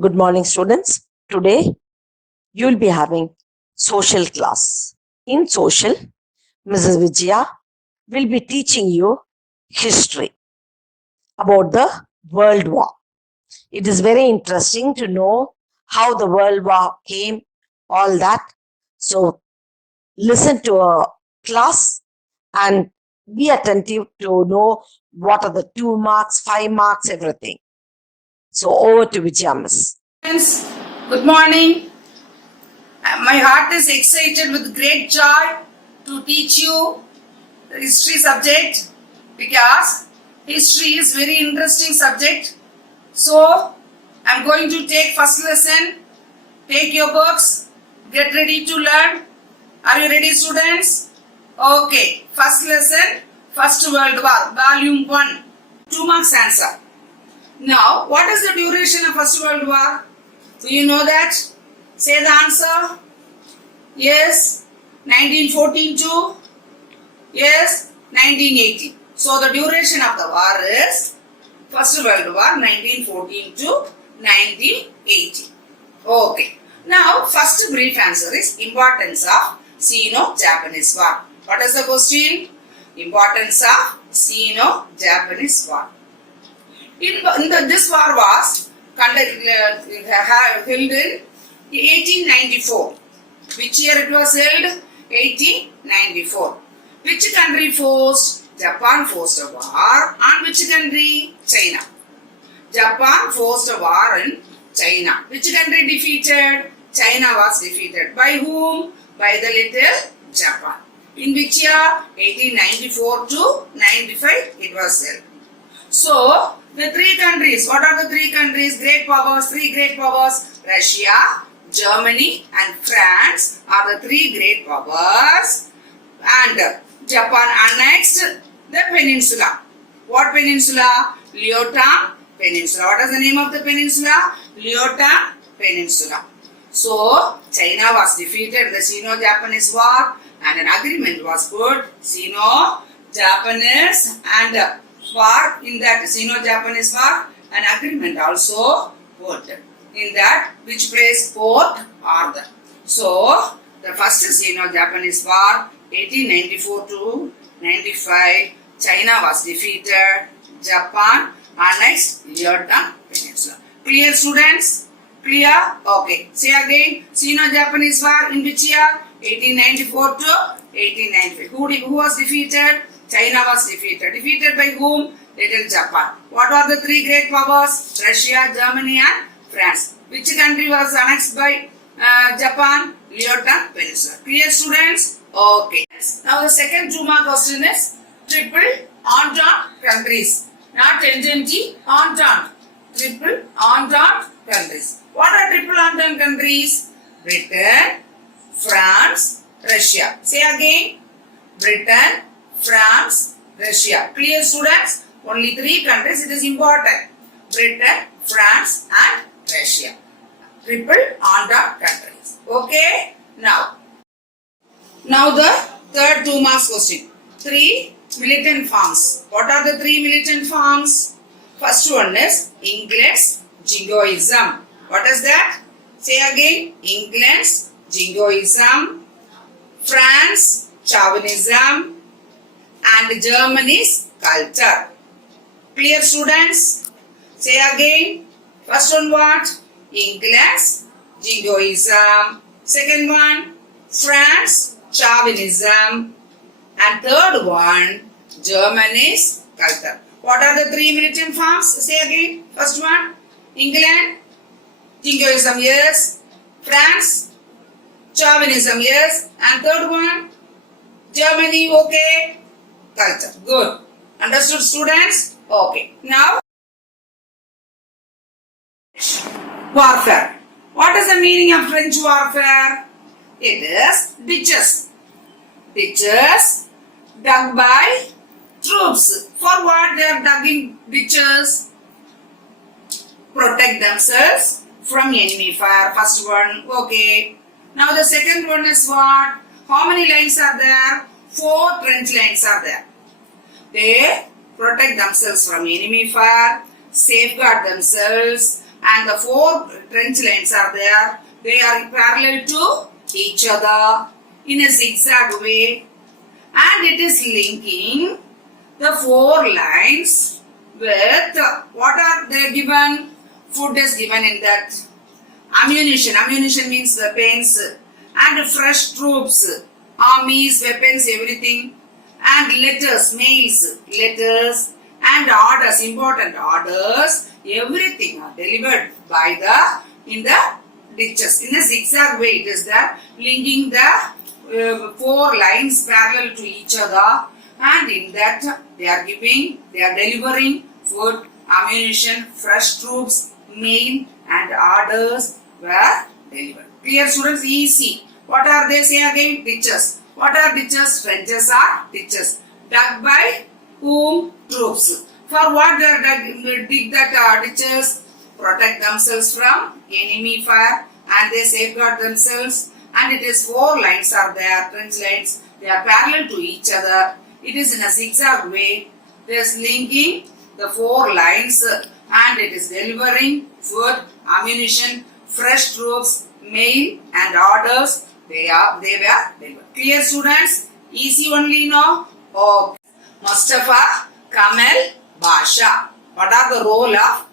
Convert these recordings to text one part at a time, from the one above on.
Good morning, students. Today you will be having social class. In social, Mrs. Vijaya will be teaching you history about the World War. It is very interesting to know how the World War came, all that. So listen to a class and be attentive to know what are the 2 marks, 5 marks, everything. So over to Vijaya, Miss. Friends, good morning. My heart is excited with great joy to teach you the history subject because history is very interesting subject. So, I'm going to take first lesson. Take your books. Get ready to learn. Are you ready, students? Okay. First lesson, First World War, Volume 1. 2 marks answer. Now, what is the duration of First World War? Do you know that? Say the answer. Yes, 1914 to yes, 1918. So the duration of the war is First World War 1914 to 1918. Okay. Now, first brief answer is importance of Sino-Japanese War. What is the question? Importance of Sino-Japanese War. This war was held in 1894. Which year it was held? 1894. Which country forced? Japan forced a war on which country? China. Japan forced a war in China. Which country defeated? China was defeated. By whom? By the little Japan. In which year? 1894 to 95 it was held. So, the three countries, what are the three countries? Great powers, three great powers. Russia, Germany and France are the three great powers. And Japan annexed the peninsula. What peninsula? Lyotan Peninsula. What is the name of the peninsula? Lyotan Peninsula. So, China was defeated in the Sino-Japanese War and an agreement was put. Sino-Japanese and war, in that Sino-Japanese War, an agreement also put. In that, which place? Port Arthur. So, the first Sino-Japanese War, 1894 to 95, China was defeated. Japan annexed Lyotan Peninsula. Clear, students? Clear? Okay. Say again. Sino-Japanese War in which year? 1894 to 1895. Who was defeated? China was defeated. Defeated by whom? Little Japan. What are the three great powers? Russia, Germany and France. Which country was annexed by Japan? Lyotan Peninsula. Clear, students? Okay. Now the second 2 mark question is triple entente countries. Not entente, entente. Triple entente countries. What are triple entente countries? Britain, France, Russia. Say again. Britain, France, Russia. Clear, students? Only three countries. It is important. Britain, France and Russia. Triple entente countries. Okay? Now the third 2 marks question. Three militant forms. What are the three militant forms? First one is England's jingoism. What is that? Say again. England's jingoism, France chauvinism and Germany's culture. Clear, students? Say again. First one what? England's jingoism. Second one, France chauvinism. And third one, Germany's culture. What are the three militant forms? Say again. First one, England jingoism, yes. France chauvinism, yes. And third one, Germany, okay. Culture. Good. Understood, students? Okay. Now, warfare. What is the meaning of French warfare? It is ditches. Ditches dug by troops. For what they are digging ditches? Protect themselves from enemy fire. First one, okay. Now the second one is what? How many lines are there? 4 trench lines are there. They protect themselves from enemy fire, safeguard themselves and the four trench lines are there. They are parallel to each other in a zigzag way, and it is linking the four lines with what are they given? Food is given in that. Ammunition. Ammunition means weapons, and fresh troops, armies, weapons, everything. And letters, mails, letters, and orders, important orders, everything are delivered by in the ditches. In a zigzag way, it is that linking the four lines parallel to each other, and in that they are delivering food, ammunition, fresh troops, mail, and orders were delivered. Clear, students? Easy. What are they? Say again. Ditches. What are ditches? Trenches are ditches. Dug by whom? Troops. For what they dig that ditches? Protect themselves from enemy fire, and they safeguard themselves. And it is four lines are there, trench lines. They are parallel to each other. It is in a zigzag way. There is linking the four lines, and it is delivering food, ammunition, fresh troops, mail, and orders. They were delivered. Clear, students? Easy only, no? Oh, Mustafa Kemal Pasha. What are the role of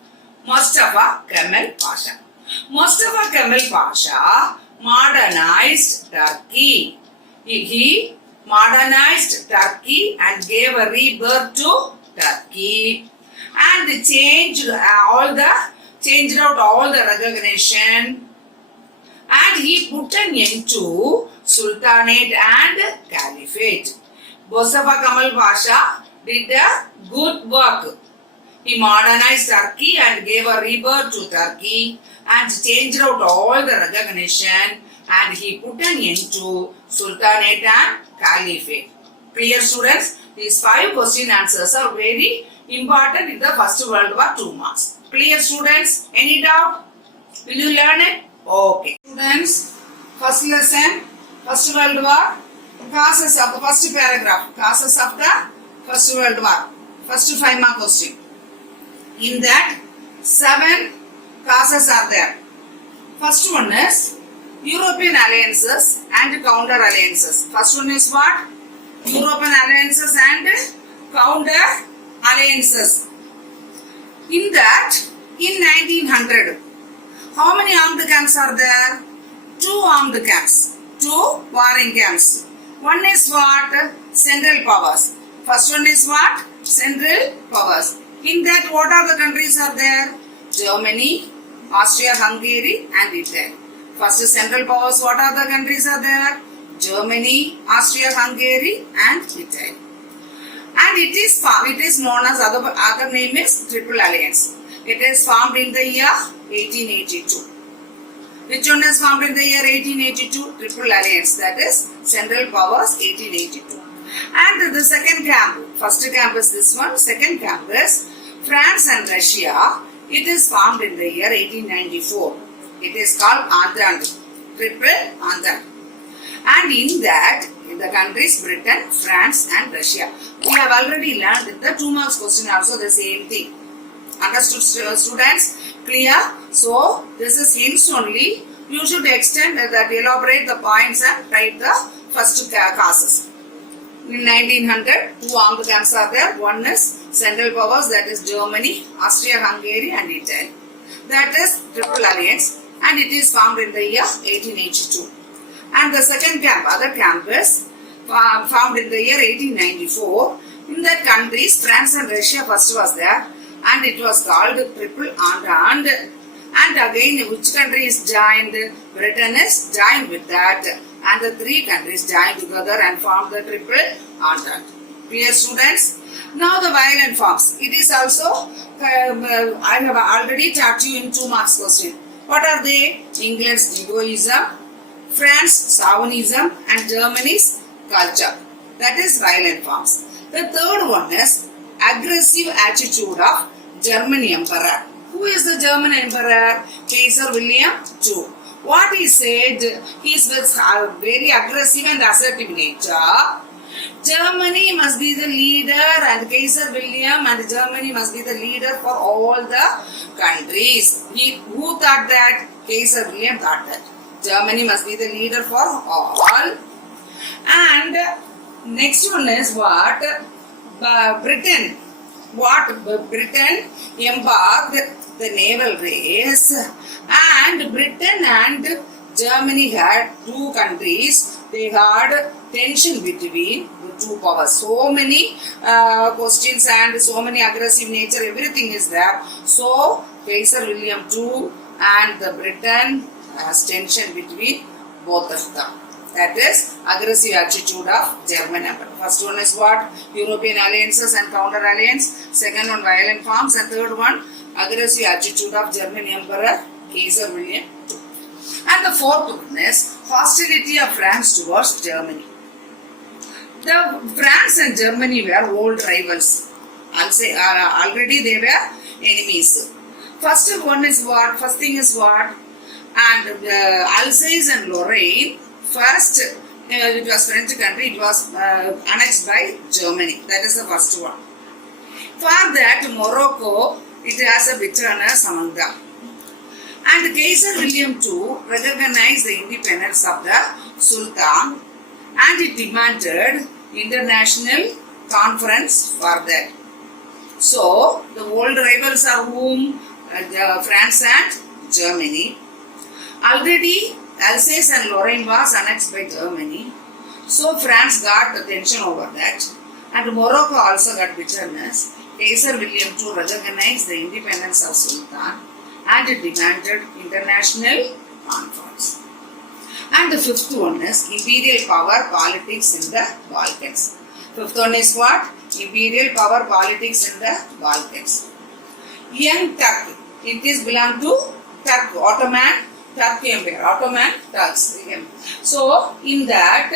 Mustafa Kemal Pasha? Mustafa Kemal Pasha modernized Turkey. He modernized Turkey and gave a rebirth to Turkey, and changed out all the recognition, and he put an end to Sultanate and Caliphate. Mustafa Kemal Pasha did a good work. He modernized Turkey and gave a rebirth to Turkey, and changed out all the recognition, and he put an end to Sultanate and Caliphate. Clear, students? These 5 question answers are very important in the First World War, 2 marks. Clear, students? Any doubt? Will you learn it? Okay. Students, first lesson, First World War, causes of the first paragraph, causes of the First World War, first 5 mark question. In that, 7 causes are there. First one is European alliances and counter alliances. First one is what? European alliances and counter alliances. In that, in 1900, how many armed camps are there? 2 armed camps, 2 warring camps. One is what? Central powers. First one is what? Central powers. In that, what are the countries are there? Germany, Austria-Hungary, and Italy. First central powers, what are the countries are there? Germany, Austria-Hungary, and Italy. And it is known as other name is Triple Alliance. It is formed in the year 1882. Which one is formed in the year 1882? Triple Alliance, that is Central Powers 1882. And the second camp, first camp is this one, second camp is France and Russia. It is formed in the year 1894. It is called Entente, Triple Entente. And in that, in the countries Britain, France and Russia. We have already learned in the 2 marks question also the same thing. Understood, students? Clear? So, this is hints only. You should extend that, elaborate the points and write the first causes. In 1900, 2 armed camps are there. One is Central Powers, that is Germany, Austria-Hungary, and Italy. That is Triple Alliance, and it is formed in the year 1882. And the second camp, other camp is formed in the year 1894. In that countries, France and Russia first was there, and it was called Triple Entente. And again, which country is joined? Britain is joined with that, and the 3 countries joined together and formed the Triple Entente. Clear, students? Now the violent forms. It is also, I have already taught you in 2 marks question. What are they? England's egoism, France chauvinism, and Germany's culture. That is violent forms. The third one is aggressive attitude of German emperor. Who is the German emperor? Kaiser William II. What he said, he was very aggressive and assertive nature. Germany must be the leader and Kaiser William and Germany must be the leader for all the countries. Who thought that? Kaiser William thought that. Germany must be the leader for all. And next one is what? Britain. Britain embarked the naval race, and Britain and Germany had two countries. They had tension between the two powers. So many questions and so many aggressive nature, everything is there. So Kaiser William II and the Britain has tension between both of them. That is aggressive attitude of German Empire. First one is what? European alliances and counter alliance. Second one, violent forms. And third one, aggressive attitude of German Emperor Kaiser William II. And the fourth one is hostility of France towards Germany. The France and Germany were old rivals. I'll say already they were enemies. First thing is what? And Alsace and Lorraine. First, it was French country, it was annexed by Germany. That is the first one. For that, Morocco, it has a bitterness among them. And Kaiser William II recognized the independence of the Sultan and it demanded international conference for that. So, the old rivals are whom? France and Germany. Already, Alsace and Lorraine was annexed by Germany. So France got the tension over that. And Morocco also got bitterness. Kaiser William II recognized the independence of Sultan and it demanded international conference. And the fifth one is imperial power politics in the Balkans. Fifth one is what? Imperial power politics in the Balkans. Young Turk. It is belong to Turk, Turkey Empire, Ottoman Turks. So, in that,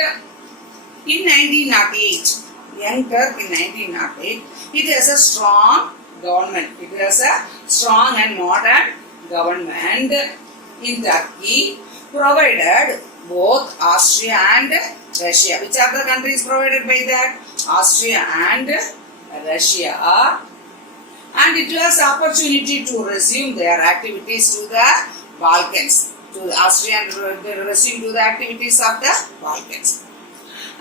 in 1908, Young Turk in 1908, it has a strong government. It has a strong and modern government in Turkey, provided both Austria and Russia. Which are the countries provided by that? Austria and Russia. And it has opportunity to resume their activities to the Balkans. To Austria and resume to the activities of the Balkans.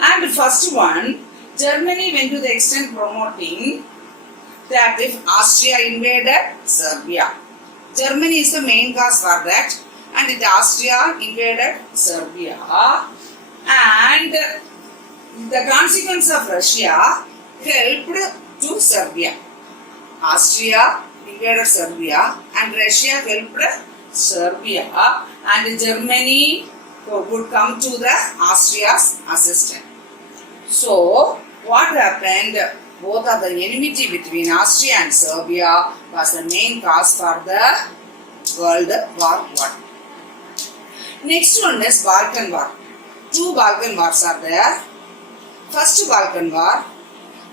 And the first one, Germany went to the extent promoting that if Austria invaded Serbia, Germany is the main cause for that, and if Austria invaded Serbia, and the consequence of Russia helped to Serbia. Austria invaded Serbia and Russia helped Serbia, and Germany would come to the Austria's assistance. So, what happened? Both of the enmity between Austria and Serbia was the main cause for the World War I. Next one is Balkan War. Two Balkan Wars are there. First Balkan War.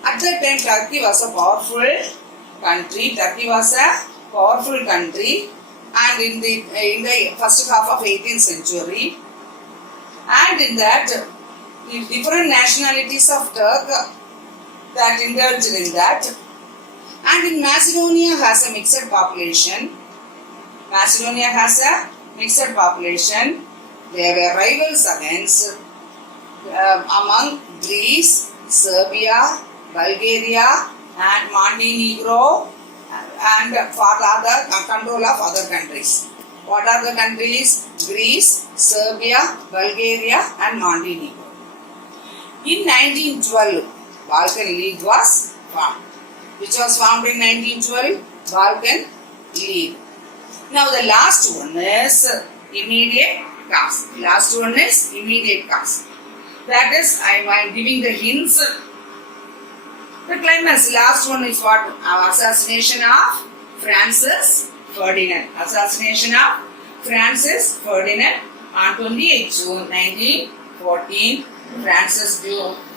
At that time, Turkey was a powerful country. And in the first half of 18th century, and in that, the different nationalities of Turk that indulged in that, and in Macedonia has a mixed population. There were rivals against among Greece, Serbia, Bulgaria, and Montenegro, and for the other control of other countries. What are the countries? Greece, Serbia, Bulgaria, and Montenegro. In 1912, Balkan League was formed. Which was formed in 1912? Balkan League. Now the last one is immediate cause. That is, I am giving the hints. The climax, last one is what? Assassination of Francis Ferdinand. On 28 June 1914, Francis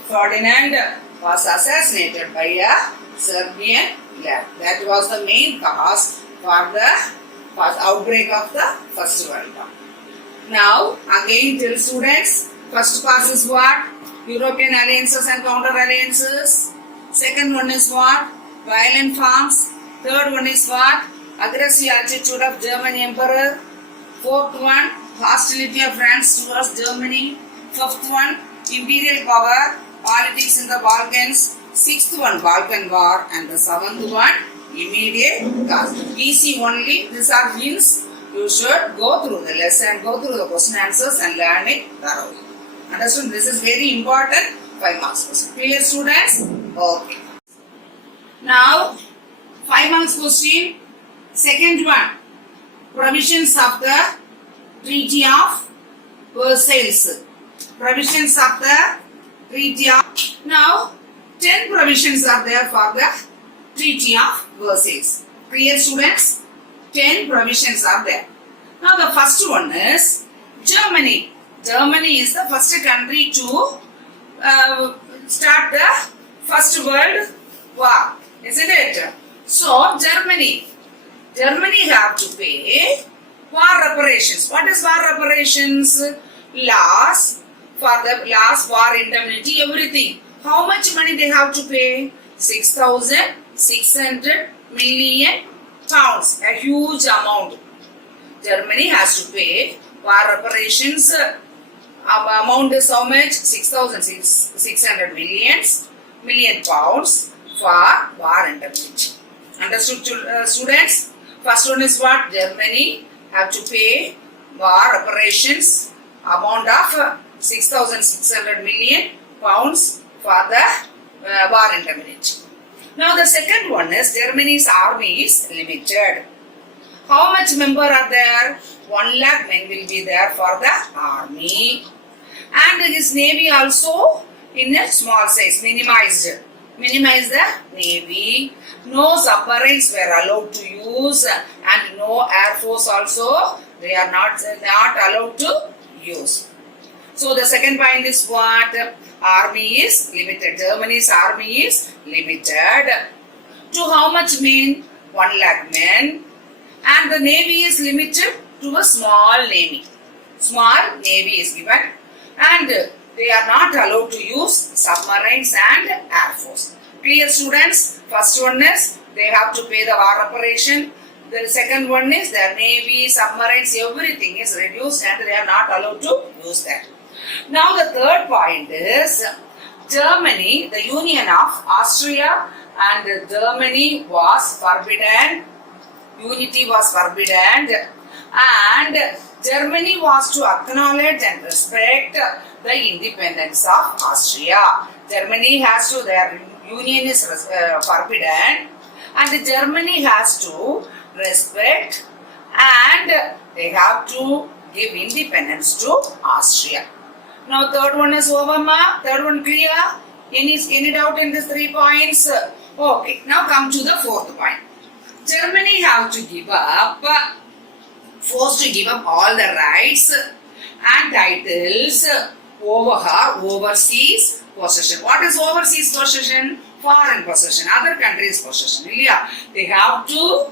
Ferdinand was assassinated by a Serbian leader. That was the main cause for the outbreak of the First World War. Now, again tell students, first cause is what? European alliances and counter alliances. Second one is what? Violent farms. Third one is what? Aggressive attitude of German emperor. Fourth one, hostility of France towards Germany. Fifth one, imperial power, politics in the Balkans. Sixth one, Balkan War. And the seventh one, immediate cause. Easy only. These are hints. You should go through the lesson, go through the question answers and learn it thoroughly. Understood? This is very important. 5 marks question. Clear, students? Okay. Now, 5 marks question. Second one, provisions of the Treaty of Versailles. Provisions of the Treaty of... Now, 10 provisions are there for the Treaty of Versailles. Clear, students? 10 provisions are there. Now, the first one is Germany. Germany is the first country to start the First World War. Isn't it? So, Germany have to pay war reparations. What is war reparations? Loss for the loss, war indemnity, everything. How much money they have to pay? 6,600 million pounds. A huge amount. Germany has to pay war reparations. Amount is how much? 6,600 million pounds for war indemnity. Understood, students? First one is what? Germany have to pay war reparations amount of 6,600 million pounds for the war indemnity. Now the second one is Germany's army is limited. How much member are there? 1 lakh men will be there for the army. And his navy also in a small size, minimized. Minimize the navy. No submarines were allowed to use and no air force also they are not allowed to use. So the second point is what? Army is limited. Germany's army is limited. To how much men? 1 lakh men. And the navy is limited to a small navy. Small navy is given. And they are not allowed to use submarines and air force. Clear, students? First one is they have to pay the war reparation. The second one is their navy, submarines, everything is reduced and they are not allowed to use that. Now the third point is Germany, the union of Austria and Germany was forbidden. Unity was forbidden and Germany was to acknowledge and respect the independence of Austria. Germany has to, their union is forbidden and Germany has to respect and they have to give independence to Austria. Now third one is over, ma. Third one clear? Any doubt in these 3 points? Okay, now come to the fourth point. Germany have to give up, forced to give up all the rights and titles over her overseas possession. What is overseas possession? Foreign possession, other countries' possession. Yeah, they have to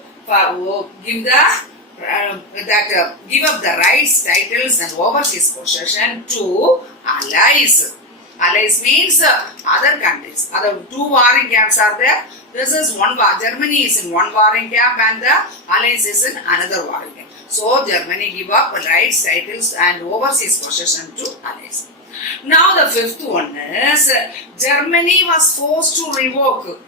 give up the rights, titles, and overseas possession to allies. Allies means other countries. Other 2 warring camps are there. This is one war. Germany is in one warring camp and the allies is in another warring camp. So Germany give up rights, titles, and overseas possession to allies. Now the fifth one is Germany was forced to revoke.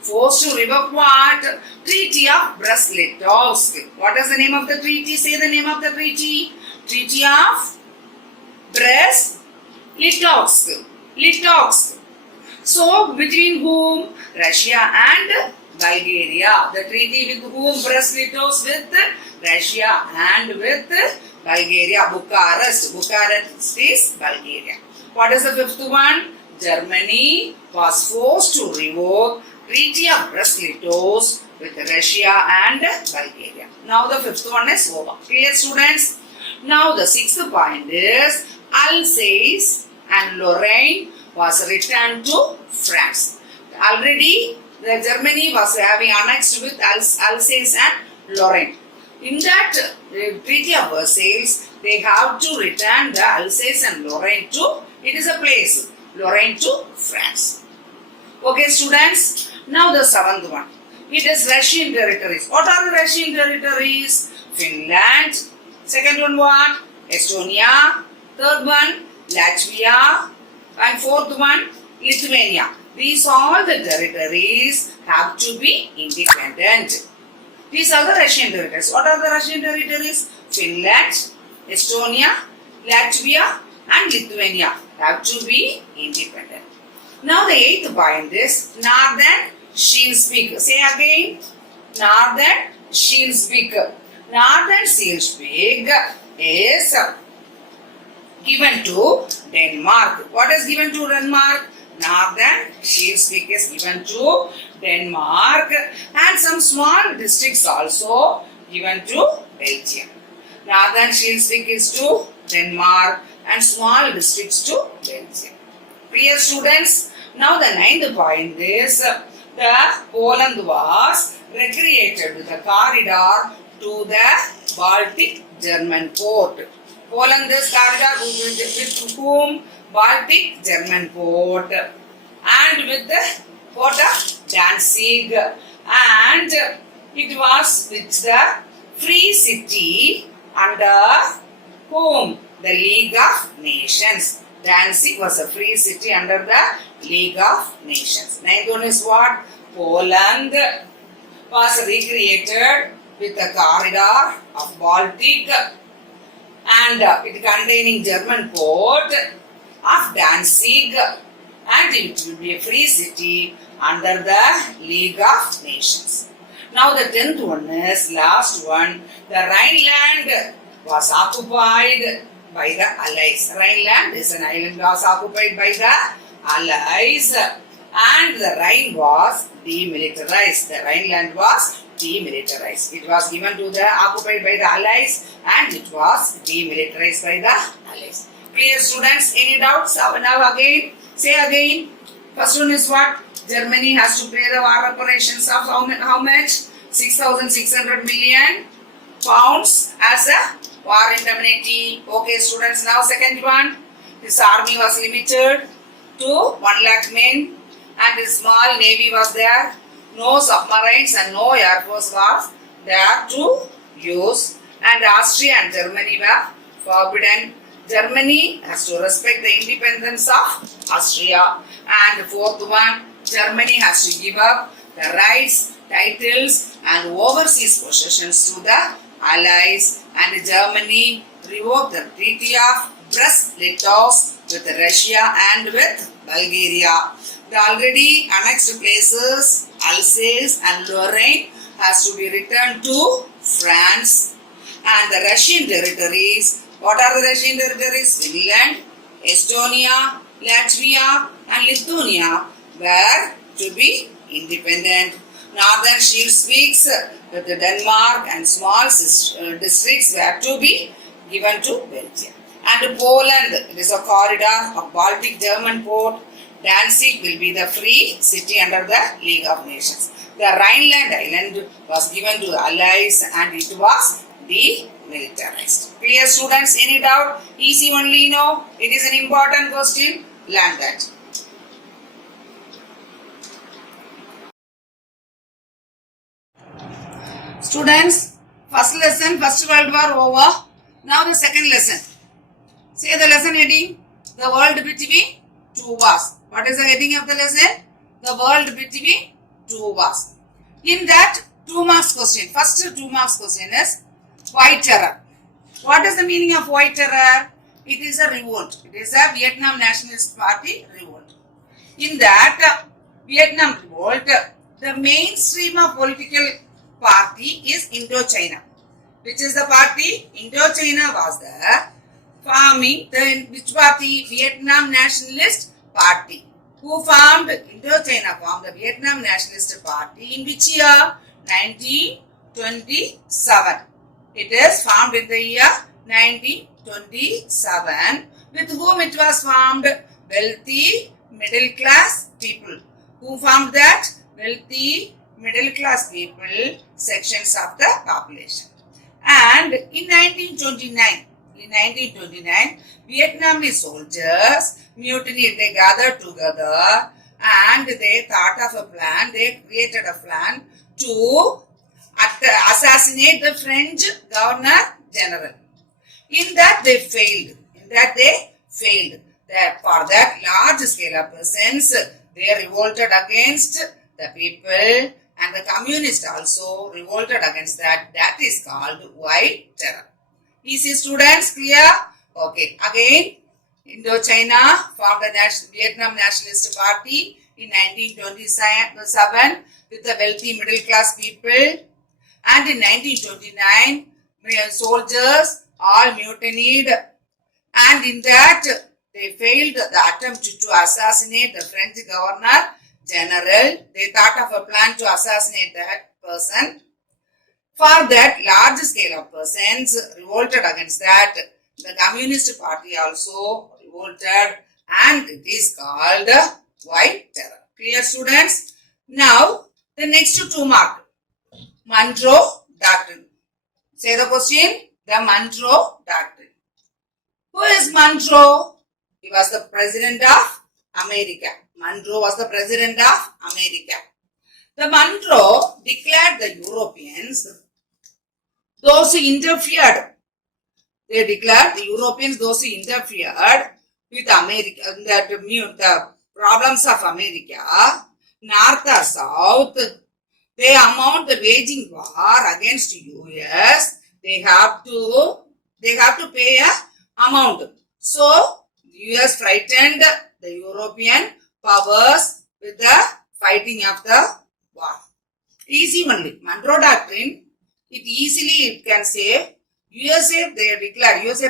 Forced to revoke what? Treaty of Brest-Litovsk. What is the name of the treaty? Say the name of the treaty. Treaty of Brest-Litovsk. Litovsk. So between whom? Russia and Bulgaria. The treaty with whom? Brest-Litovsk with Russia and with Bulgaria. Bucharest. Bucharest is Bulgaria. What is the fifth one? Germany was forced to revoke Treaty of Brest-Litovsk with Russia and Bulgaria. Now the fifth one is over. Clear, students? Now the sixth point is Alsace and Lorraine was returned to France. Already the Germany was having annexed with Alsace and Lorraine. In that Treaty of Versailles, they have to return the Alsace and Lorraine to, it is a place, Lorraine to France. Okay, students. Now the seventh one. It is Russian territories. What are the Russian territories? Finland. Second one what? Estonia. Third one Latvia. And fourth one Lithuania. These all the territories have to be independent. These are the Russian territories. What are the Russian territories? Finland, Estonia, Latvia and Lithuania have to be independent. Now the eighth point is Northern Schleswig. Say again. Northern Schleswig. Northern Schleswig is given to Denmark. What is given to Denmark? Northern Schleswig is given to Denmark and some small districts also given to Belgium. Northern Schleswig is to Denmark and small districts to Belgium. Dear students, now the ninth point is the Poland was recreated with a corridor to the Baltic German port. Poland is corridor with whom? Baltic German port and with the port of Danzig, and it was with the free city under whom? The League of Nations. Danzig was a free city under the League of Nations. Ninth one is what? Poland was recreated with a corridor of Baltic and it containing German port of Danzig and it will be a free city under the League of Nations. Now the 10th one is last one. The Rhineland was occupied by the Allies. Rhineland is an island was occupied by the Allies and the Rhine was demilitarized. The Rhineland was demilitarized. It was given to the occupied by the Allies and it was demilitarized by the Allies. Clear students? Any doubts? Now again, say again. First one is what? Germany has to pay the war reparations of how much? 6,600 million pounds as a war indemnity. Okay students, now second one. This army was limited to 1 lakh men and a small navy was there. No submarines and no air force was there to use, and Austria and Germany were forbidden. Germany has to respect the independence of Austria. And fourth one, Germany has to give up the rights, titles and overseas possessions to the Allies, and Germany revoked the Treaty of Brest-Litovsk with Russia and with Bulgaria. The already annexed places, Alsace and Lorraine, has to be returned to France, and the Russian territories. What are the Russian territories? Finland, Estonia, Latvia and Lithuania were to be independent. Northern Schleswig with Denmark and small districts were to be given to Belgium. And Poland, it is a corridor of Baltic German port. Danzig will be the free city under the League of Nations. The Rhineland island was given to the Allies and it was demilitarized. Clear students? Any doubt? Easy only, no? It is an important question. Learn that. Students, first lesson, First World War over. Now the second lesson. Say the lesson heading. The world between two wars. What is the heading of the lesson? The world between two wars. In that, 2 marks question. First 2 marks question is White Terror. What is the meaning of White Terror? It is a revolt. It is a Vietnam Nationalist Party revolt. In that Vietnam revolt, the mainstream of political party is Indochina. Which is the party? Indochina was the forming, which party? Vietnam Nationalist Party. Who formed? Indochina formed the Vietnam Nationalist Party in which year? 1927. It is formed in the year 1927. With whom it was formed? Wealthy middle class people. Who formed that? Wealthy middle class people, sections of the population. And in 1929, In 1929, Vietnamese soldiers mutinied. They gathered together and they thought of a plan. They created a plan to assassinate the French governor general. In that they failed. For that large scale of presence, they revolted against the people, and the communists also revolted against that. That is called White Terror. Easy, students, clear? Okay. Again, Indochina formed the Vietnam Nationalist Party in 1927 with the wealthy middle class people, and in 1929 soldiers all mutinied, and in that they failed the attempt to assassinate the French governor general. They thought of a plan to assassinate that person. For that large scale of persons revolted against that. The Communist Party also revolted, and it is called White Terror. Clear, students? Now the next 2 mark. Monroe Doctrine. Say the question. The Monroe Doctrine. Who is Monroe? He was the president of America. Monroe was the president of America. The Monroe declared the Europeans those who interfered. They declared the Europeans those who interfered with America, the problems of America, North or South. They amount the waging war against US. They have to pay a amount. So US frightened the European powers with the fighting of the war. Easy only. Monroe Doctrine. It can say USA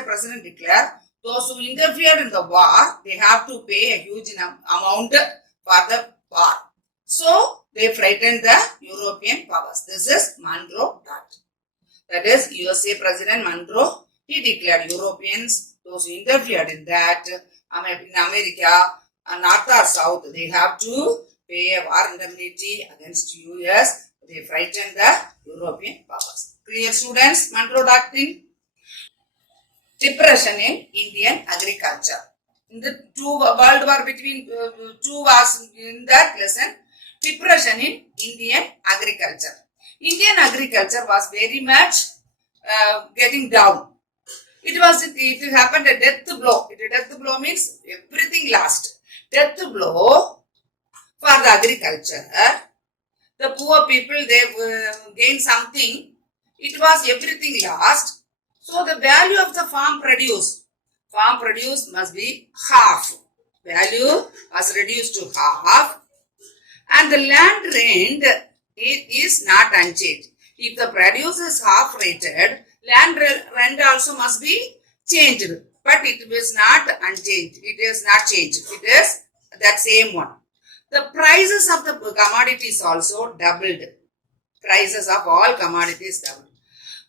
president declared those who interfered in the war, they have to pay a huge amount for the war. So they frightened the European powers. This is Monroe Doctrine. That is USA President Monroe. He declared Europeans, those who interfered in that, in America, North or South, they have to pay a war indemnity against US. They frightened the European powers. Clear, students? Monroe Doctrine. Depression in Indian agriculture. In the World War between 2 wars in that lesson, depression in Indian agriculture. Indian agriculture was very much getting down. It happened a death blow. Death blow means everything lost. Death blow for the agriculture. The poor people, they gained something. It was everything lost. So the value of the farm produce must be half. Value was reduced to half, and the land rent is not unchanged. If the produce is half rated, land rent also must be changed, but it is not unchanged. It is not changed. It is that same one. The prices of the commodities also doubled. Prices of all commodities doubled.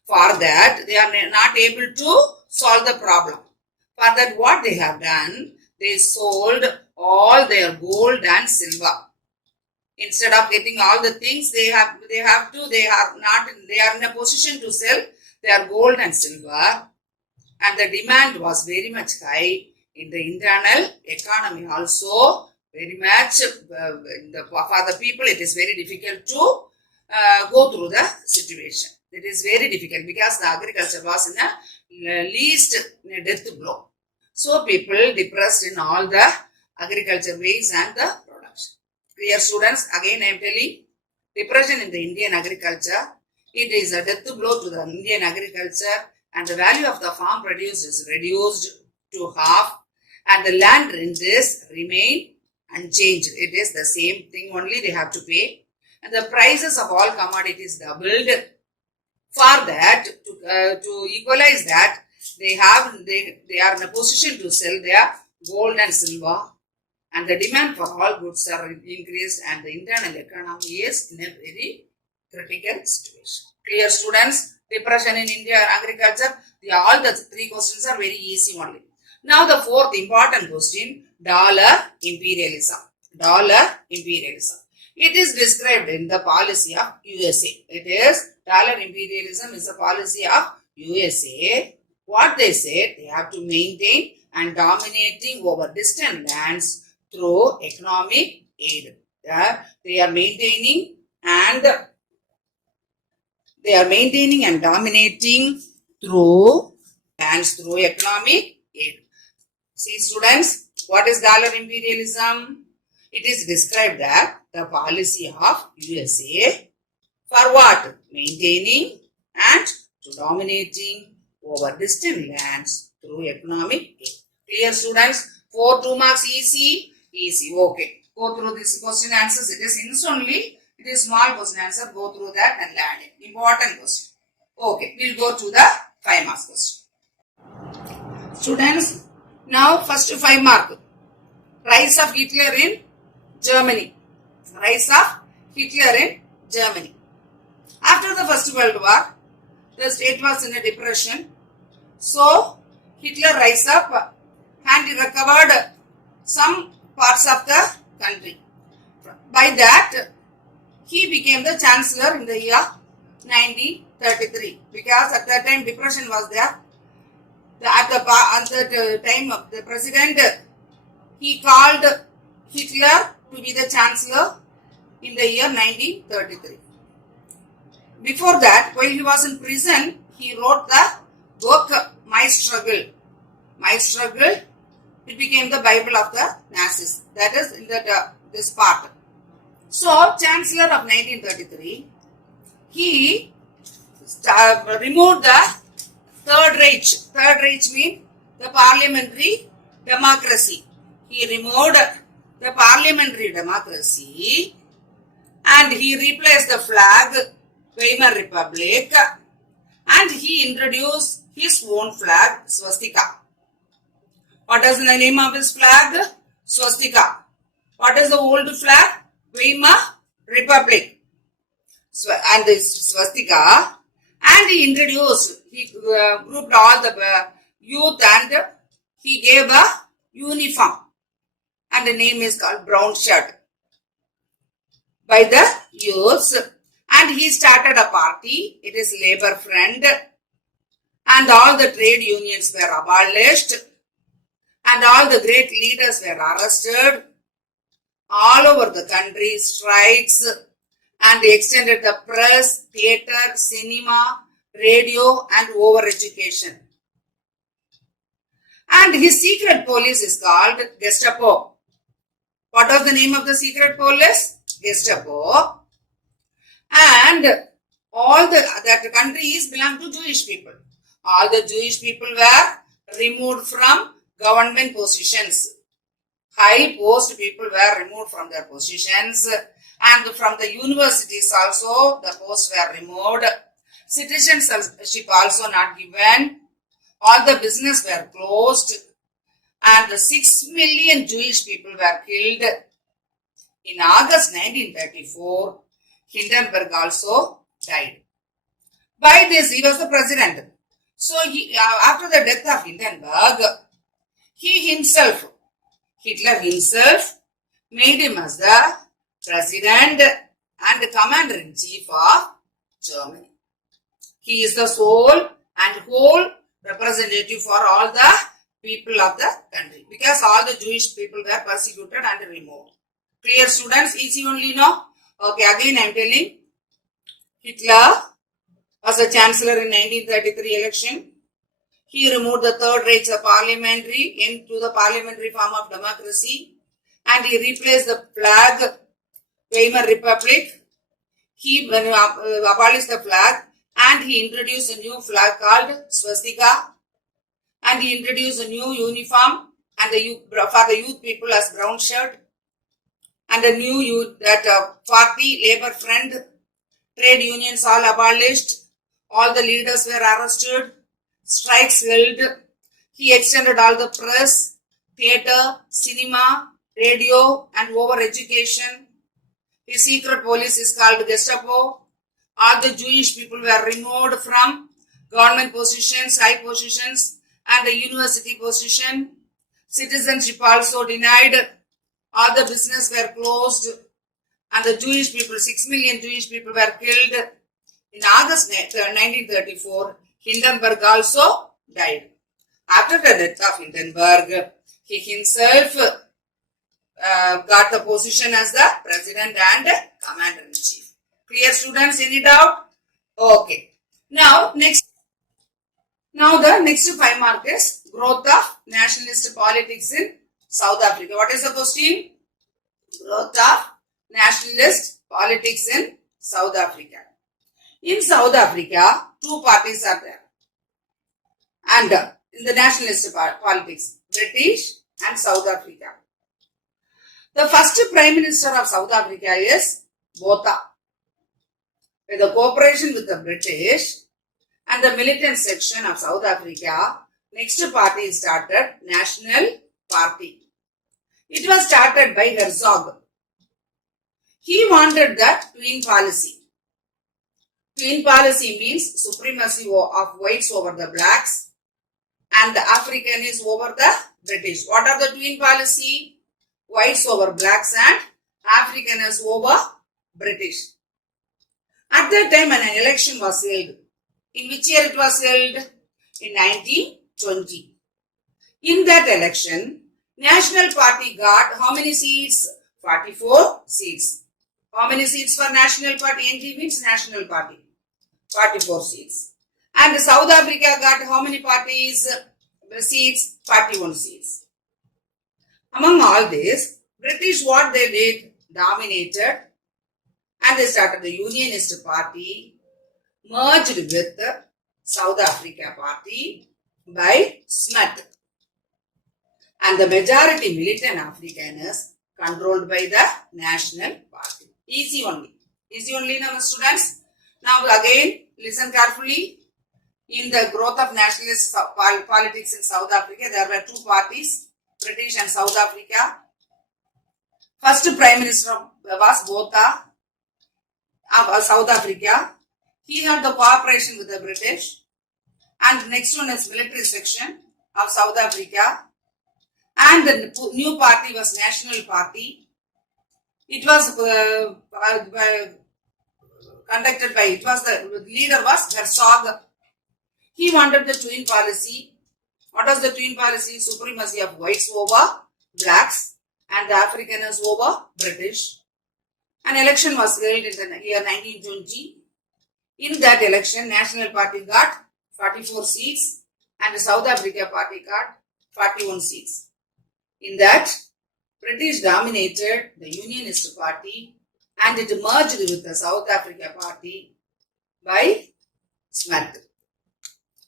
For that, they are not able to solve the problem. For that, what they have done, they sold all their gold and silver. Instead of getting all the things, they are in a position to sell their gold and silver, and the demand was very much high in the internal economy also. Very much for the people, it is very difficult to go through the situation. It is very difficult because the agriculture was in a least death blow. So people depressed in all the agriculture ways and the production. Clear, students? Again I am telling, depression in the Indian agriculture, it is a death blow to the Indian agriculture, and the value of the farm produce is reduced to half, and the land rents remain unchanged. It is the same thing only they have to pay, and the prices of all commodities doubled. For that, to equalize that, they are in a position to sell their gold and silver, and the demand for all goods are increased, and the internal economy is in a very critical situation. Clear, students? Depression in India agriculture. All the 3 questions are very easy only. Now the 4th important question, dollar imperialism. Dollar imperialism. It is described in the policy of USA. It is dollar imperialism is a policy of USA. what they said, they have to maintain and dominating over distant lands through economic aid. They are maintaining and dominating through lands through economic aid. See students, what is dollar imperialism? It is described as the policy of USA for what? Maintaining and to dominating over distant lands through economic aid. Clear students? 4 2 marks easy? Easy. Okay. Go through this question answers. It is hints only. It is small question answer. Go through that and learn it. Important question. Okay. We'll go to the 5 marks question. Students, now first 5 mark. Rise of Hitler in Germany. Rise of Hitler in Germany. After the First World War, the state was in a depression. So, Hitler rise up and he recovered some parts of the country. By that, he became the chancellor in the year 1933 because at that time depression was there. At the time of the president, he called Hitler to be the chancellor in the year 1933. Before that, while he was in prison, he wrote the book My Struggle. My Struggle, it became the Bible of the Nazis. That is in this part. So, Chancellor of 1933, he removed the Third Reich. Third Reich means the parliamentary democracy. He removed the parliamentary democracy and he replaced the flag Weimar Republic and he introduced his own flag, swastika. What is the name of his flag? Swastika. What is the old flag? Weimar Republic. And this swastika, and he introduced, he grouped all the youth and he gave a uniform and the name is called brown shirt by the youths. And he started a party, it is Labour Front, and all the trade unions were abolished, and all the great leaders were arrested. All over the country, strikes, and they extended the press, theatre, cinema, radio, and over-education. And his secret police is called Gestapo. What was the name of the secret police? Gestapo. And all that countries belong to Jewish people. All the Jewish people were removed from government positions. High post people were removed from their positions, and from the universities also the posts were removed. Citizenship also not given. All the business were closed, and 6 million Jewish people were killed. In August 1934, Hindenburg also died. By this, he was the president. So, after the death of Hindenburg, Hitler himself, made him as the president and commander-in-chief of Germany. He is the sole and whole representative for all the people of the country because all the Jewish people were persecuted and removed. Clear students? Easy only, no? Okay, again I am telling. Hitler was a chancellor in 1933 election. He removed the Third Reich parliamentary into the parliamentary form of democracy and he replaced the flag Weimar Republic. He abolished the flag and he introduced a new flag called swastika and he introduced a new uniform and for the youth people as brown shirt. And the new youth, party, Labour Front, trade unions all abolished, all the leaders were arrested, strikes held. He extended all the press, theatre, cinema, radio, and over education. His secret police is called Gestapo. All the Jewish people were removed from government positions, high positions, and the university position. Citizenship also denied. All the business were closed and the Jewish people, 6 million Jewish people were killed. In August 1934, Hindenburg also died. After the death of Hindenburg, he himself got the position as the president and commander-in-chief. Clear, students? Any doubt? Okay. Now the next 5 mark is growth of nationalist politics in South Africa. What is the question? Growth of nationalist politics in South Africa. In South Africa, two parties are there. And in the nationalist politics, British and South Africa. The first Prime Minister of South Africa is Botha. With the cooperation with the British and the militant section of South Africa, next party started National Party. It was started by Herzog. He wanted that twin policy. Twin policy means supremacy of whites over the blacks and the Africanists over the British. What are the twin policy? Whites over blacks and Africanists over British. At that time, an election was held. In which year it was held? In 1920. In that election, National Party got how many seats? 44 seats. How many seats for National Party? NP means National Party. 44 seats. And South Africa got how many parties? Seats? 41 seats. Among all this, British what they did? Dominated. And they started the Unionist Party, merged with the South Africa Party by Smith. And the majority militant Afrikaners controlled by the National Party. Easy only. Easy only now, students. Now again, listen carefully. In the growth of nationalist politics in South Africa, there were two parties, British and South Africa. First Prime Minister was Botha of South Africa. He had the cooperation with the British. And next one is military section of South Africa. And the new party was National Party. It was conducted by, the leader was Herzog. He wanted the twin policy. What was the twin policy? Supremacy of whites over blacks and the Afrikaners over British. An election was held in the year 1920. In that election, National Party got 44 seats and the South Africa Party got 41 seats. In that, British dominated the Unionist Party and it merged with the South Africa Party by Smith.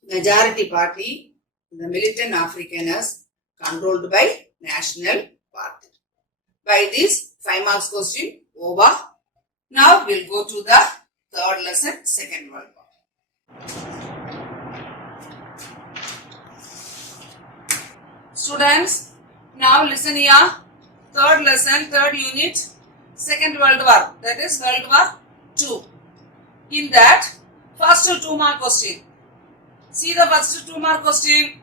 Majority Party, the militant Afrikaners controlled by National Party. By this, 5 marks question over. Now we'll go to the third lesson, Second World War. Students, now listen here. Third lesson, third unit, Second World War. That is World War II. In that, first 2 mark question. See the first 2 mark question.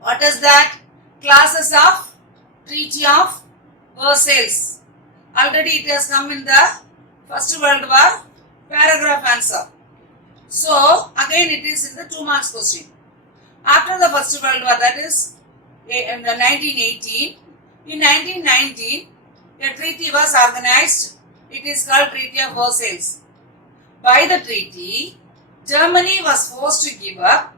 What is that? Classes of Treaty of Versailles. Already it has come in the First World War paragraph answer. So again it is in the 2 marks question. After the First World War, that is in the 1918. In 1919, a treaty was organized. It is called Treaty of Versailles. By the treaty, Germany was forced to give up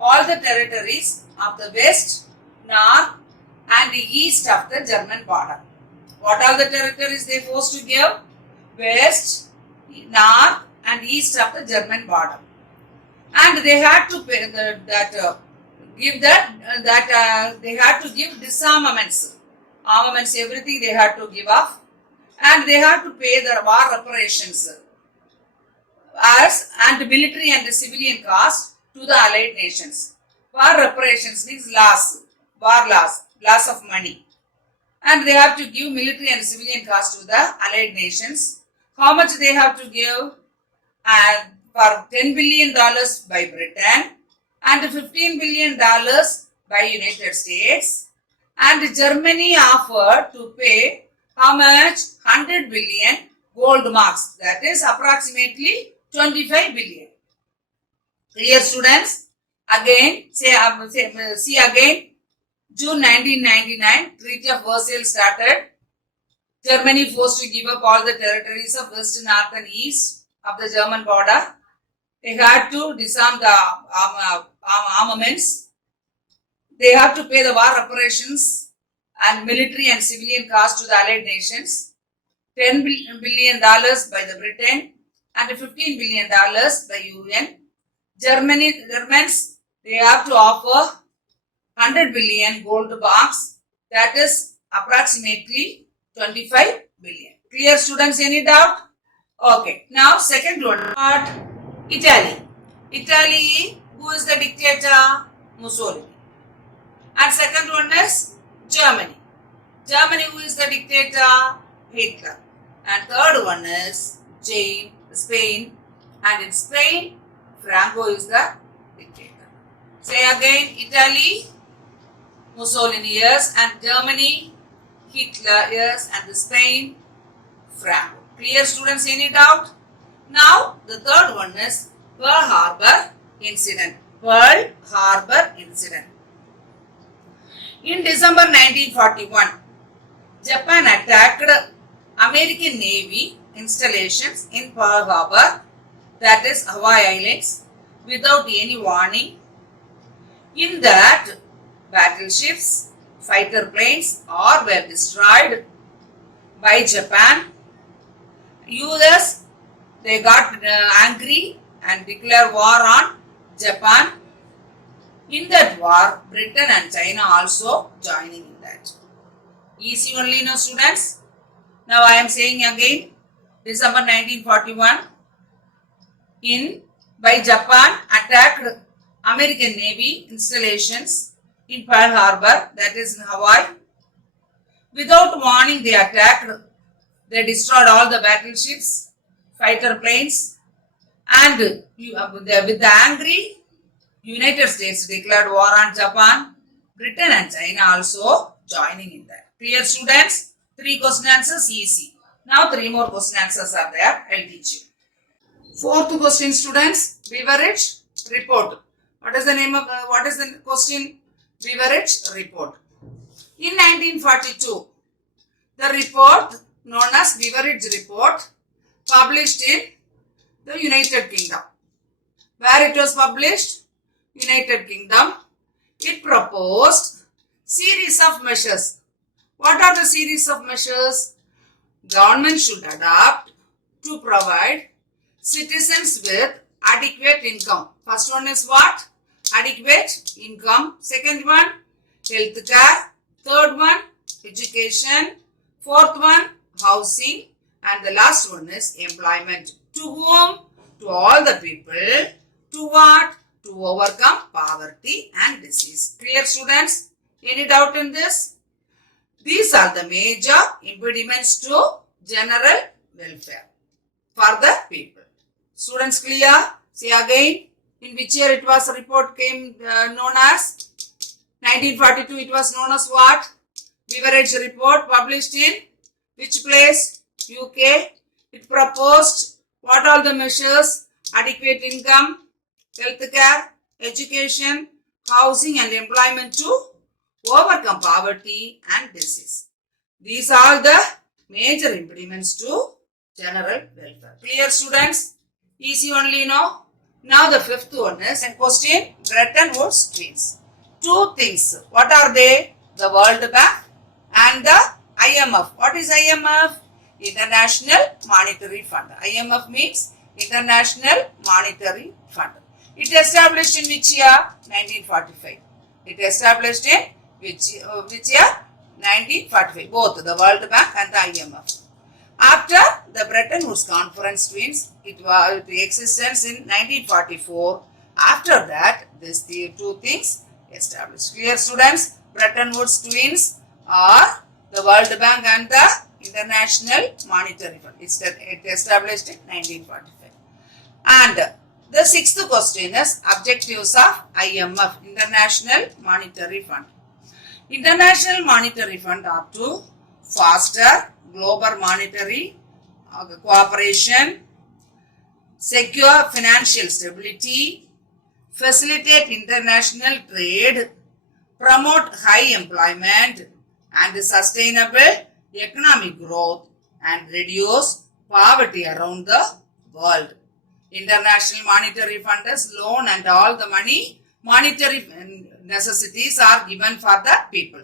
all the territories of the west, north and east of the German border. What are the territories they forced to give? West, north and east of the German border. And they had to pay they had to give disarmaments. Armaments, everything they had to give up. And they had to pay the war reparations and military and civilian costs to the allied nations. War reparations means loss, war loss of money. And they have to give military and civilian costs to the allied nations. How much they have to give? For $10 billion by Britain and $15 billion by United States. And Germany offered to pay how much? 100 billion gold marks. That is approximately 25 billion. Clear, students? Again, see again, June 1999, Treaty of Versailles started. Germany forced to give up all the territories of west, north and east of the German border. They had to disarm the armaments. They have to pay the war reparations and military and civilian costs to the allied nations. $10 billion by the Britain and $15 billion by UN. Germans, they have to offer 100 billion gold bonds, that is approximately 25 billion. Clear, students? Any doubt? Okay. Now second one, Italy. Italy, who is the dictator? Mussolini. And second one is Germany. Germany, who is the dictator? Hitler. And third one is Spain. And in Spain, Franco is the dictator. Say again, Italy, Mussolini, yes, and Germany, Hitler, yes, and Spain, Franco. Clear, students? Any doubt? Now, the third one is Pearl Harbor incident. Pearl Harbor incident. In December 1941, Japan attacked American Navy installations in Pearl Harbor, that is Hawaii Islands, without any warning. In that, battleships, fighter planes all were destroyed by Japan. US, they got angry and declared war on Japan. In that war, Britain and China also joining in that. Easy only, no, students? Now I am saying again, December 1941, by Japan attacked American Navy installations in Pearl Harbor, that is in Hawaii. Without warning, they attacked. They destroyed all the battleships, fighter planes, and with the angry, United States declared war on Japan. Britain and China also joining in that. Clear, students? 3 question answers easy. Now 3 more question answers are there. I'll teach you. Fourth question, students. Beverage report. What is the name of what is the question? Beverage report. In 1942, the report known as Beverage report published in the United Kingdom. Where it was published? United Kingdom. It proposed series of measures. What are the series of measures? Government should adopt to provide citizens with adequate income. First one is what? Adequate income. Second one, health care. Third one, education. Fourth one, housing. And the last one is employment. To whom? To all the people. To what? To overcome poverty and disease. Clear, students? Any doubt in this? These are the major impediments to general welfare for the people. Students, clear? See again, in which year it was report came known as? 1942, it was known as what? Beverage report published in which place? UK. It proposed what all the measures? Adequate income, health care, education, housing and employment to overcome poverty and disease. These are the major impediments to general welfare. Clear, students? Easy only, no? Now the fifth one is a question, Bretton Woods Treaties. 2 things. What are they? The World Bank and the IMF. What is IMF? International Monetary Fund. IMF means International Monetary Fund. It established in which year? 1945. It established in which year? 1945. Both the World Bank and the IMF. After the Bretton Woods Conference twins, it was in existence in 1944. After that, these 2 things established. Clear, students? Bretton Woods twins are the World Bank and the International Monetary Fund. It established in 1945. And the 6th question is objectives of IMF, International Monetary Fund. International Monetary Fund are to foster global monetary cooperation, secure financial stability, facilitate international trade, promote high employment and sustainable economic growth, and reduce poverty around the world. International Monetary Fund is loan and all the money, monetary necessities are given for the people.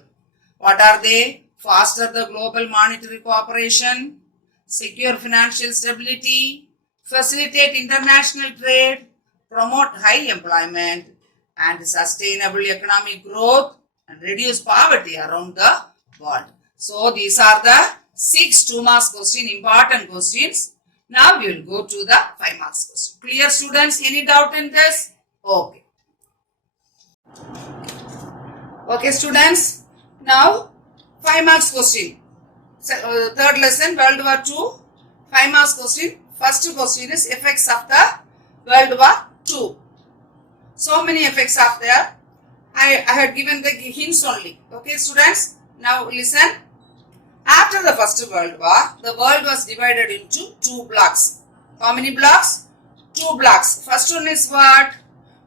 What are they? Foster the global monetary cooperation, secure financial stability, facilitate international trade, promote high employment and sustainable economic growth, and reduce poverty around the world. So these are the 6 2 marks question, important questions. Now we will go to the 5 marks question. Clear, students? Any doubt in this? Okay. Okay, students. Now 5 marks question. Third lesson, World War II. 5 marks question. First question is effects of the World War II. So many effects are there. I had given the hints only. Okay, students. Now listen. After the First World War, the world was divided into 2 blocks. How many blocks? 2 blocks. First one is what?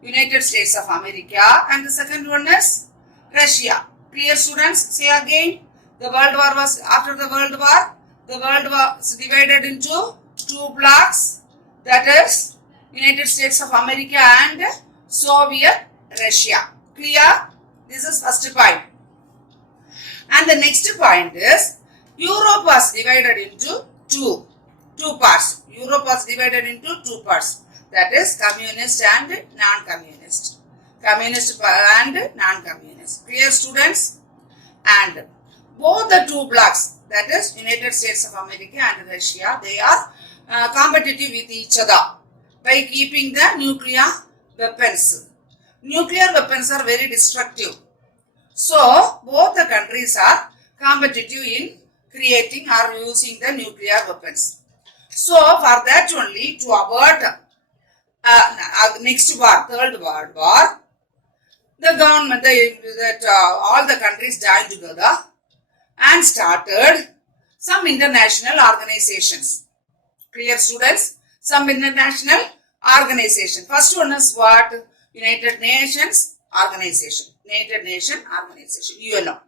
United States of America, and the second one is Russia. Clear, students? Say again. The world war was, after the world war, the world was divided into 2 blocks. That is United States of America and Soviet Russia. Clear? This is first point. And the next point is Europe was divided into two parts. Europe was divided into 2 parts. That is communist and non-communist. Communist and non-communist. Clear, students? And both the 2 blocks, that is United States of America and Russia, they are competitive with each other by keeping the nuclear weapons. Nuclear weapons are very destructive. So both the countries are competitive in creating or using the nuclear weapons. So for that only, to avoid next war, Third World War, the government, all the countries joined together and started some international organizations. Clear, students? Some international organization. First one is what? United Nations Organization. United Nations Organization, UNO.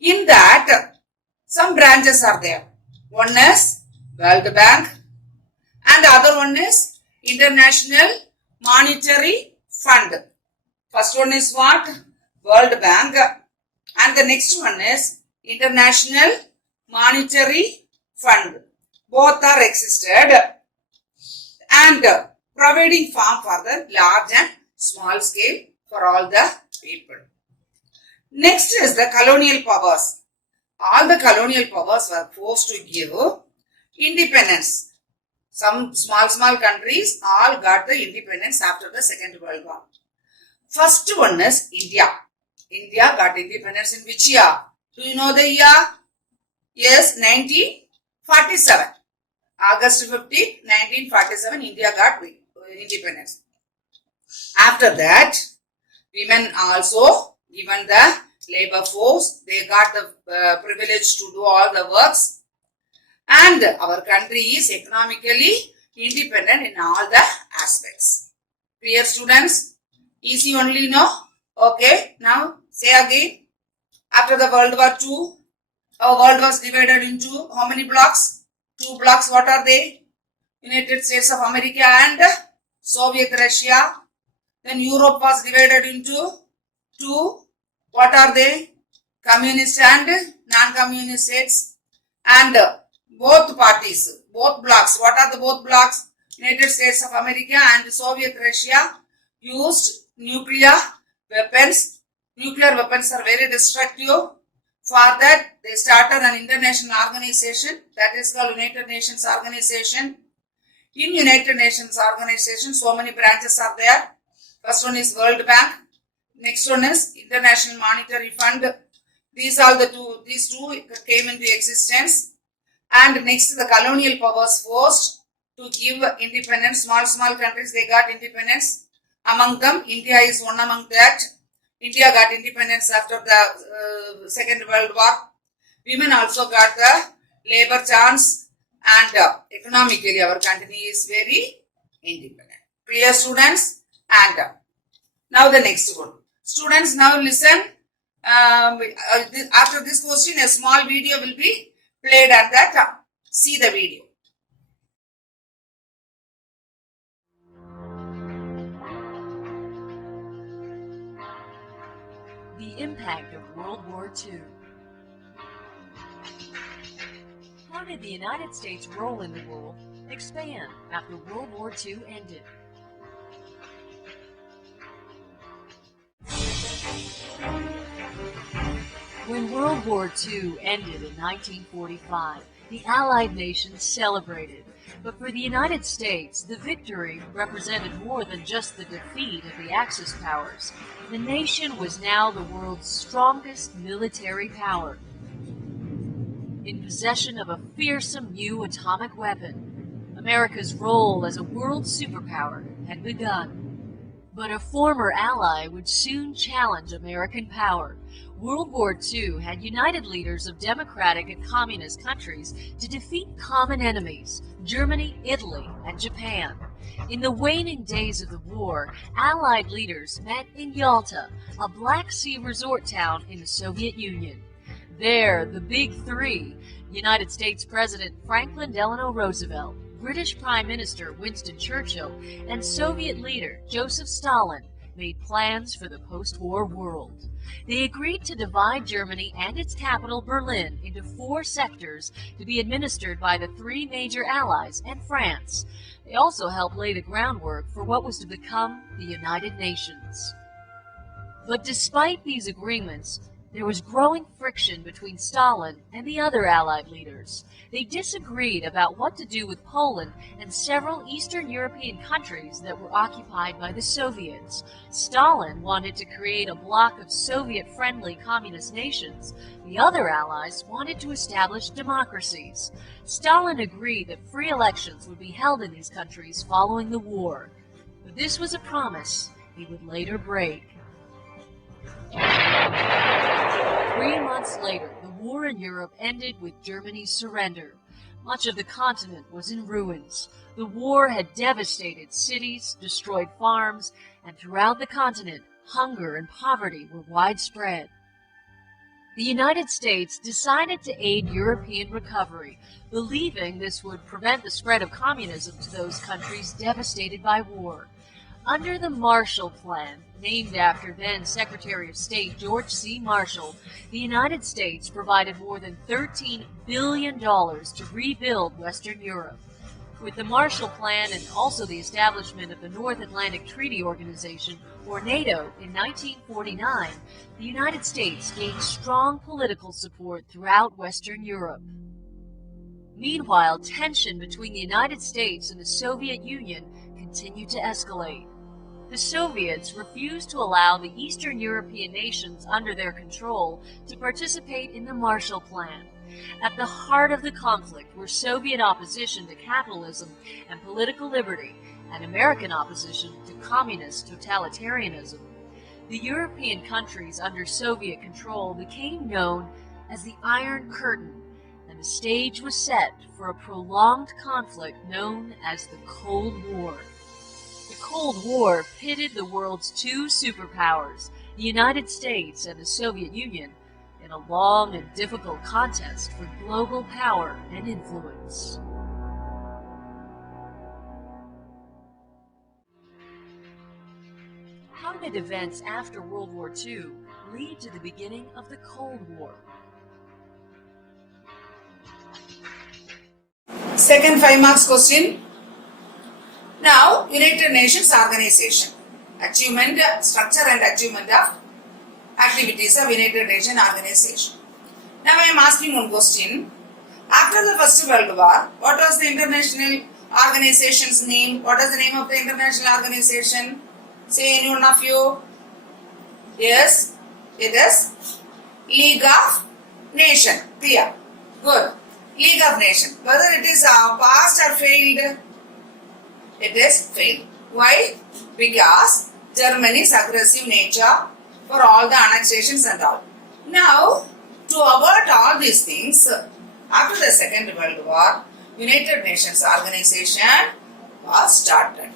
In that, some branches are there. One is World Bank and the other one is International Monetary Fund. First one is what? World Bank, and the next one is International Monetary Fund. Both are existed and providing farm for the large and small scale for all the people. Next is the colonial powers. All the colonial powers were forced to give independence. Some small countries all got the independence after the Second World War. First one is India. India got independence in which year? Do you know the year? Yes, 1947. August 15, 1947, India got independence. After that, women also given the labor force. They got the privilege to do all the works. And our country is economically independent in all the aspects. Clear, students? Easy only, no? Okay, now say again. After the World War II, our world was divided into how many blocks? 2 blocks. What are they? United States of America and Soviet Russia. Then Europe was divided into 2. What are they? Communist and non-communist states. And both parties, both blocks. What are the both blocks? United States of America and Soviet Russia used nuclear weapons. Nuclear weapons are very destructive. For that, they started an international organization that is called United Nations Organization. In United Nations Organization, so many branches are there. First one is World Bank. Next one is International Monetary Fund. These two came into existence. And next, the colonial powers forced to give independence. Small countries, they got independence. Among them, India is one among that. India got independence after the Second World War. Women also got the labor chance, and economically our country is very independent. Clear, students? And Now the next one. Students, now listen. After this question, a small video will be played at that time. See the video. The impact of World War II. How did the United States' role in the world expand after World War II ended? When World War II ended in 1945, the Allied nations celebrated. But for the United States, the victory represented more than just the defeat of the Axis powers. The nation was now the world's strongest military power, in possession of a fearsome new atomic weapon. America's role as a world superpower had begun. But a former ally would soon challenge American power. World War II had united leaders of democratic and communist countries to defeat common enemies, Germany, Italy, and Japan. In the waning days of the war, Allied leaders met in Yalta, a Black Sea resort town in the Soviet Union. There, the Big Three, United States President Franklin Delano Roosevelt, British Prime Minister Winston Churchill, and Soviet leader Joseph Stalin made plans for the post-war world. They agreed to divide Germany and its capital, Berlin, into 4 sectors to be administered by the 3 major allies and France. They also helped lay the groundwork for what was to become the United Nations. But despite these agreements, there was growing friction between Stalin and the other Allied leaders. They disagreed about what to do with Poland and several Eastern European countries that were occupied by the Soviets. Stalin wanted to create a bloc of Soviet-friendly communist nations. The other Allies wanted to establish democracies. Stalin agreed that free elections would be held in these countries following the war. But this was a promise he would later break. 3 months later, the war in Europe ended with Germany's surrender. Much of the continent was in ruins. The war had devastated cities, destroyed farms, and throughout the continent, hunger and poverty were widespread. The United States decided to aid European recovery, believing this would prevent the spread of communism to those countries devastated by war. Under the Marshall Plan, named after then Secretary of State George C. Marshall, the United States provided more than $13 billion to rebuild Western Europe. With the Marshall Plan and also the establishment of the North Atlantic Treaty Organization, or NATO, in 1949, the United States gained strong political support throughout Western Europe. Meanwhile, tension between the United States and the Soviet Union continued to escalate. The Soviets refused to allow the Eastern European nations under their control to participate in the Marshall Plan. At the heart of the conflict were Soviet opposition to capitalism and political liberty, and American opposition to communist totalitarianism. The European countries under Soviet control became known as the Iron Curtain, and the stage was set for a prolonged conflict known as the Cold War. The Cold War pitted the world's 2 superpowers, the United States and the Soviet Union, in a long and difficult contest for global power and influence. How did events after World War II lead to the beginning of the Cold War? Second 5 marks question. Now, United Nations Organization. Achievement, structure and achievement of activities of United Nations Organization. Now I am asking one question. After the First World War, what was the international organization's name? What is the name of the international organization? Say any one of you. Yes, it is League of Nations. Clear. Good. League of Nations. Whether it is passed or failed? It is failed. Why? Because Germany's aggressive nature for all the annexations and all. Now, to avert all these things, after the Second World War, United Nations Organization was started.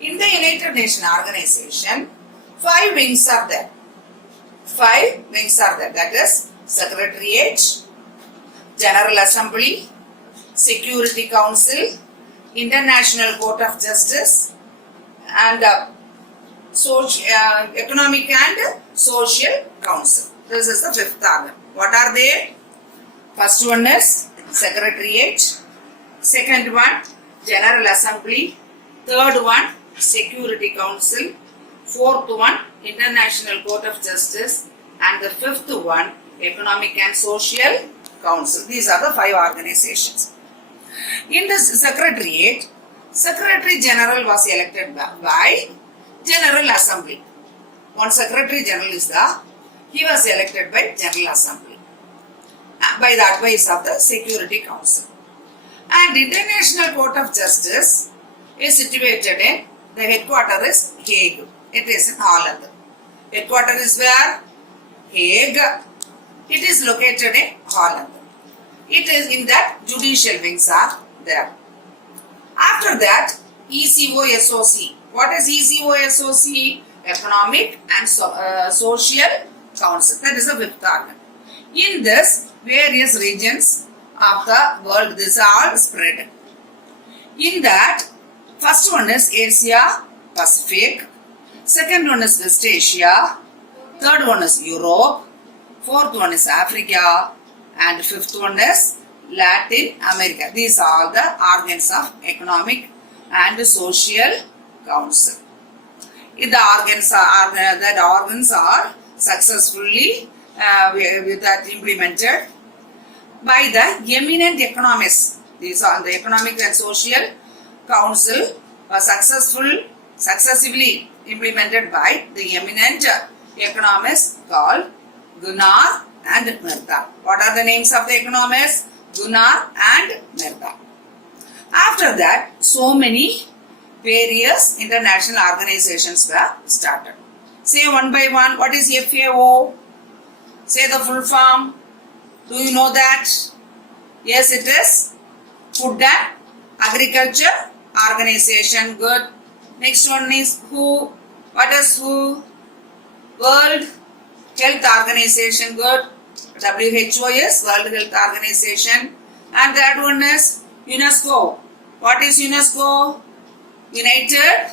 In the United Nations Organization, 5 wings are there. 5 wings are there. That is Secretariat, General Assembly, Security Council, International Court of Justice, and Economic and Social Council. This is the 5th organ. What are they? First one is Secretariat, second one General Assembly, third one Security Council, fourth one International Court of Justice, and the 5th one Economic and Social Council. These are the 5 organizations. In the Secretariat, Secretary General was elected by General Assembly. One Secretary General is there. He was elected by General Assembly by the advice of the Security Council. And International Court of Justice is situated in, the headquarters is Hague. It is in Holland. Headquarters is where? Hague. It is located in Holland. It is in that judicial wings are there. After that, ECOSOC. What is ECOSOC? Economic and Social Council. That is the 5th organ. In this, various regions of the world, this are all spread. In that, first one is Asia Pacific, second one is West Asia, third one is Europe, fourth one is Africa, and 5th one is Latin America. These are all the organs of Economic and Social Council. If the organs are successfully with that implemented by the eminent economists. These are the Economic and Social Council successively implemented by the eminent economists called Gunnar and Mehta. What are the names of the economists? Gunnar and Mehta. After that, so many various international organizations were started. Say one by one, what is FAO? Say the full form. Do you know that? Yes, it is Food and Agriculture Organization. Good. Next one is WHO. What is WHO? World Health Organization. Good. WHO is World Health Organization. And that one is UNESCO. What is UNESCO? United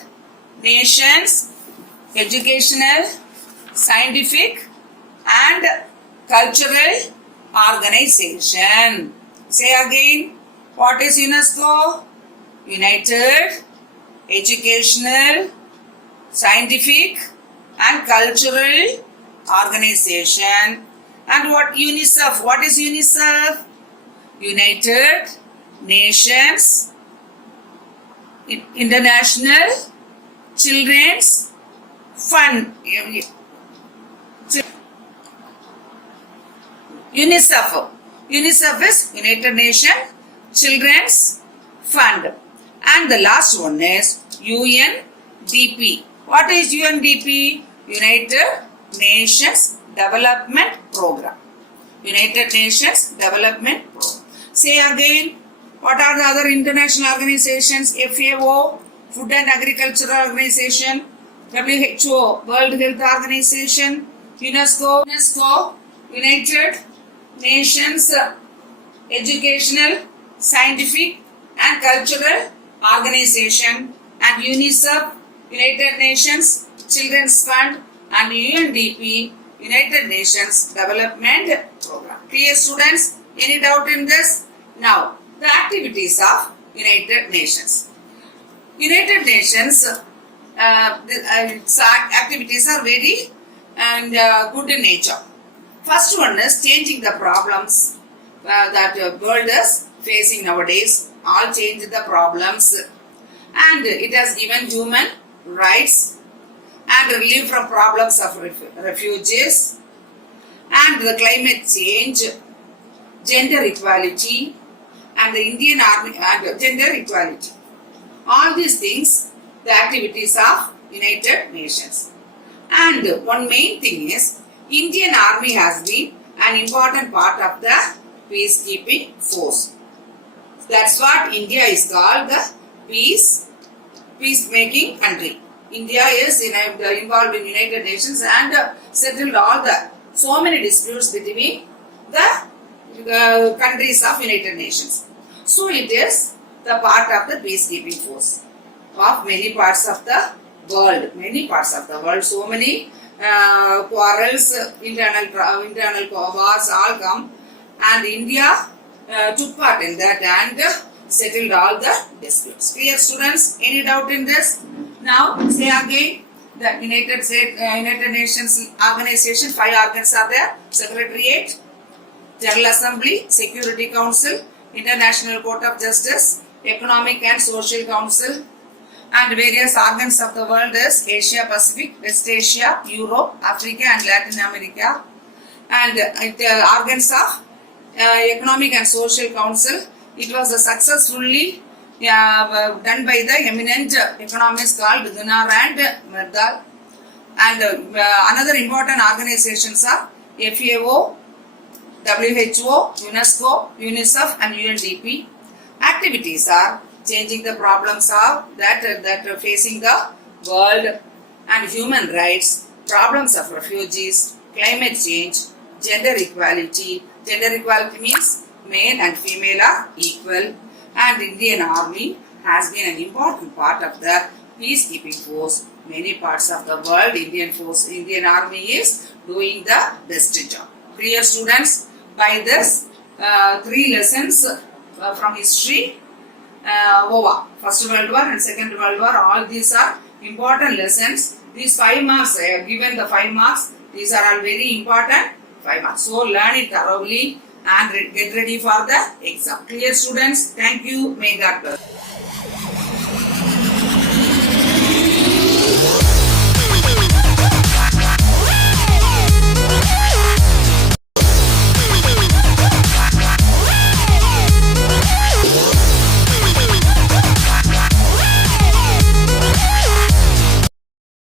Nations Educational, Scientific and Cultural Organization. Say again, what is UNESCO? United Educational, Scientific and Cultural Organization. And what UNICEF? What is UNICEF? United Nations International Children's Fund. UNICEF. UNICEF is United Nations Children's Fund. And the last one is UNDP. What is UNDP? United Nations Development Program. United Nations Development Program. Say again, what are the other international organizations? FAO, Food and Agriculture Organization, WHO, World Health Organization, UNESCO, United Nations Educational, Scientific and Cultural Organization, and UNICEF, United Nations Children's Fund, and UNDP, United Nations Development Program. Clear, students? Any doubt in this? Now, the activities of United Nations. United Nations activities are very good in nature. First one is changing the problems that the world is facing nowadays. All change the problems, and it has given human rights and relief from problems of refugees and the climate change, gender equality, and the Indian Army and gender equality. All these things, the activities of United Nations. And one main thing is, Indian Army has been an important part of the peacekeeping force. That's what India is called, the peacemaking country. India is involved in United Nations and settled all the so many disputes between the countries of United Nations. So it is the part of the peacekeeping force of many parts of the world. Many parts of the world, so many quarrels, internal wars all come, and India took part in that and settled all the disputes. Clear, students? Any doubt in this? Now say again. The United Nations organization, 5 organs are there: Secretariat, General Assembly, Security Council, International Court of Justice, Economic and Social Council, and various organs of the world is Asia Pacific, West Asia, Europe, Africa and Latin America. And organs of Economic and Social Council, it was successfully done by the eminent economists called Gunnar and Myrdal. And another important organizations are FAO, WHO, UNESCO, UNICEF and UNDP. Activities are changing the problems of that are facing the world, and human rights, problems of refugees, climate change, gender equality. Gender equality means male and female are equal, and Indian Army has been an important part of the peacekeeping force. Many parts of the world, Indian Army is doing the best job. Clear, students? By this, 3 lessons from history over. First World War and Second World War, all these are important lessons. These 5 marks, I have given the 5 marks. These are all very important 5 marks. So learn it thoroughly and get ready for the exam. Clear, students? Thank you. May God bless.